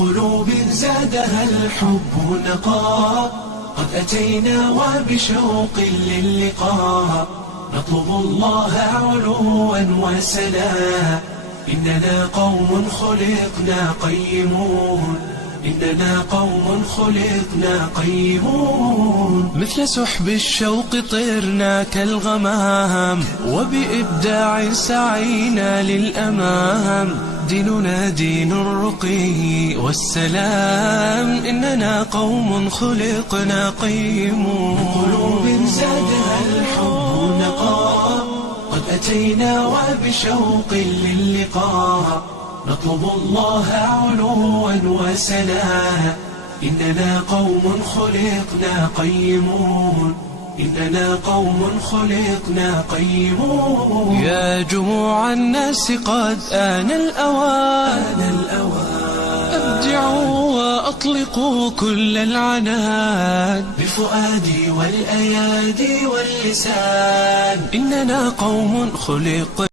قلوب زادها الحب نقاء، قد أتينا وبشوق للقاء، نطلب الله علوا وسنا. إننا قوم خلقنا قيمون، إننا قوم خلقنا قيمون. مثل سحب الشوق طرنا كالغمام، وبإبداع سعينا للأمام. ديننا دين الرقي والسلام، إننا قوم خلقنا قيمون. قلوب زادها الحب نقاء، قد أتينا وبشوق للقاء، نطلب الله علوا وسنا. إننا قوم خلقنا قيمون، إننا قوم خلقنا قيمون. يا جموع الناس قد آن الأوان، أبدعوا وأطلقوا كل العنان، بفؤادي والأيادي واللسان. إننا قوم خلقنا